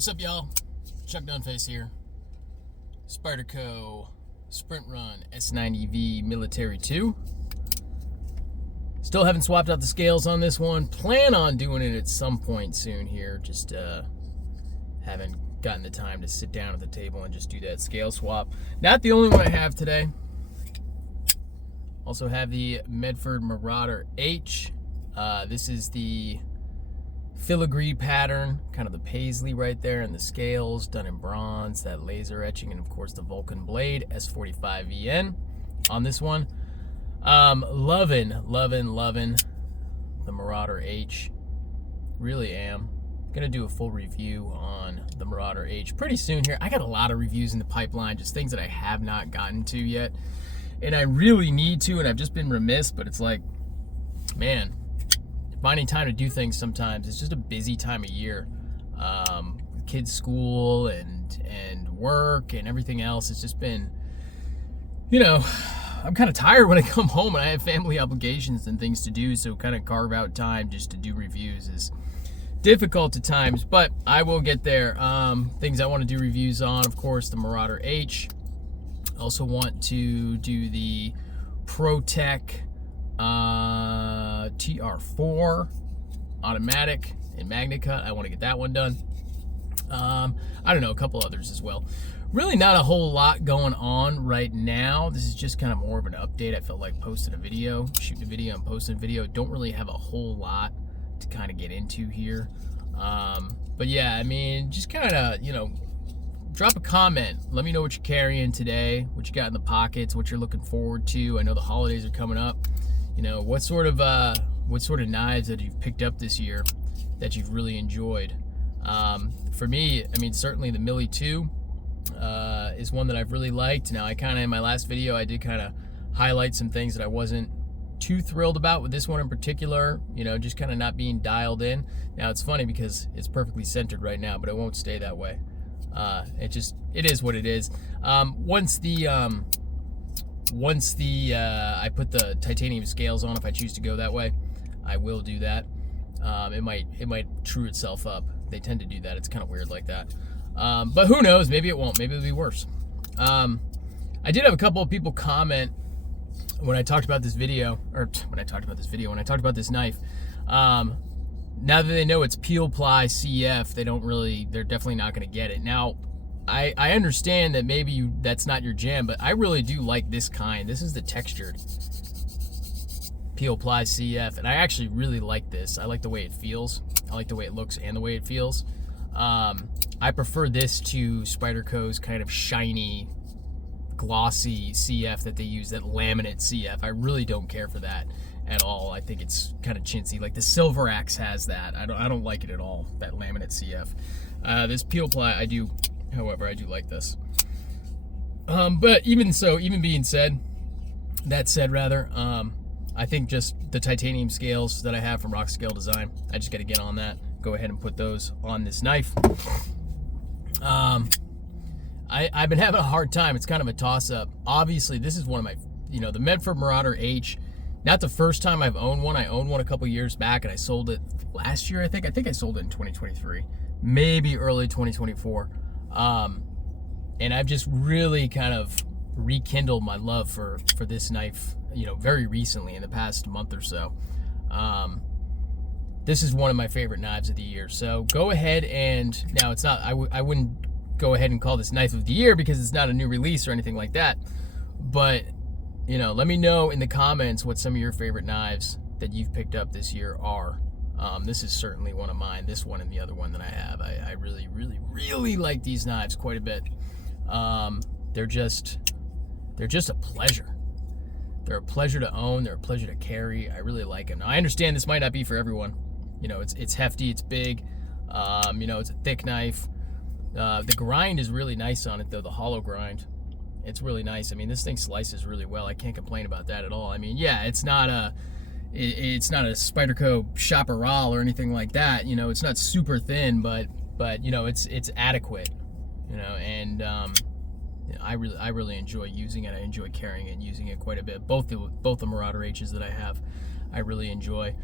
What's up, y'all? Chuck Dunface here. Spyderco Sprint Run S90V Military 2. Still haven't swapped out the scales on this one. Plan on doing it at some point soon here. Just haven't gotten the time to sit down at the table and just do that scale swap. Not the only one I have today. Also have the Medford Marauder H. This is the filigree pattern, kind of the paisley right there, and the scales done in bronze, that laser etching, and of course the Vulcan blade S45VN on this one. Loving the Marauder H. Really am. Gonna do a full review on the Marauder H pretty soon here. I got a lot of reviews in the pipeline, just things that I have not gotten to yet, and I really need to, and I've just been remiss, but it's like, man, finding time to do things sometimes. It's just a busy time of year. Kids' school and work and everything else. It's just been, I'm kind of tired when I come home and I have family obligations and things to do, so kind of carve out time just to do reviews is difficult at times, but I will get there. Things I want to do reviews on, of course, the Marauder H. Also want to do the ProTech TR4 automatic in Magnet Cut. I want to get that one done. I don't know, a couple others as well. Really not a whole lot going on right now. This is just kind of more of an update. I felt like posting a video, shooting a video and posting a video. Don't really have a whole lot to kind of get into here. But yeah, I mean, just kind of, drop a comment. Let me know what you're carrying today, what you got in the pockets, what you're looking forward to. I know the holidays are coming up. What sort of knives that you've picked up this year that you've really enjoyed? For me, I mean, certainly the Millie 2 is one that I've really liked. Now, in my last video, I did kind of highlight some things that I wasn't too thrilled about with this one in particular, just kind of not being dialed in. Now, it's funny because it's perfectly centered right now, but it won't stay that way. It is what it is. Once I put the titanium scales on, if I choose to go that way, I will do that. It might true itself up. They tend to do that. It's kind of weird like that. But who knows? Maybe it won't. Maybe it'll be worse. I did have a couple of people comment when I talked about this video, when I talked about this knife. Now that they know it's peel ply CF, they're definitely not going to get it. Now, I understand that maybe that's not your jam, but I really do like this kind. This is the textured peel ply CF, and I actually really like this. I like the way it feels. I like the way it looks and the way it feels. I prefer this to Spyderco's kind of shiny, glossy CF that they use, that laminate CF. I really don't care for that at all. I think it's kind of chintzy. Like the Silver Axe has that. I don't like it at all, that laminate CF. This peel ply, I do like this. But even being said, I think just the titanium scales that I have from Rock Scale Design, I just got to get on that. Go ahead and put those on this knife. I've been having a hard time. It's kind of a toss-up. Obviously, this is one of my, the Medford Marauder H. Not the first time I've owned one. I owned one a couple years back, and I sold it last year, I think. I think I sold it in 2023, maybe early 2024. And I've just really kind of rekindled my love for this knife, very recently, in the past month or so. This is one of my favorite knives of the year. So go ahead and, now it's not, I wouldn't go ahead and call this knife of the year because it's not a new release or anything like that. But, let me know in the comments what some of your favorite knives that you've picked up this year are. This is certainly one of mine, this one and the other one that I have. I really, really, really like these knives quite a bit. They're just a pleasure. They're a pleasure to own. They're a pleasure to carry. I really like them. Now, I understand this might not be for everyone. It's hefty, it's big. It's a thick knife. The grind is really nice on it, though, the hollow grind. It's really nice. I mean, this thing slices really well. I can't complain about that at all. I mean, yeah, it's not a Spyderco chaparral or anything like that. It's not super thin, but it's adequate. And I really enjoy using it. I enjoy carrying it and using it quite a bit. Both the Marauder H's that I have, I really enjoy.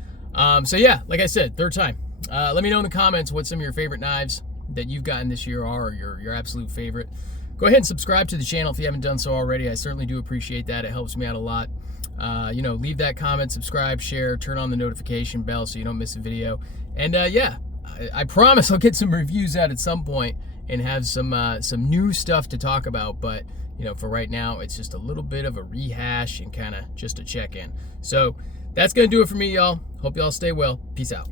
So yeah, like I said, third time. Let me know in the comments what some of your favorite knives that you've gotten this year are, or your absolute favorite. Go ahead and subscribe to the channel if you haven't done so already. I certainly do appreciate that. It helps me out a lot. Leave that comment, subscribe, share, turn on the notification bell so you don't miss a video. And yeah, I promise I'll get some reviews out at some point and have some new stuff to talk about. But for right now, it's just a little bit of a rehash and kind of just a check-in. So that's gonna do it for me, y'all. Hope y'all stay well. Peace out.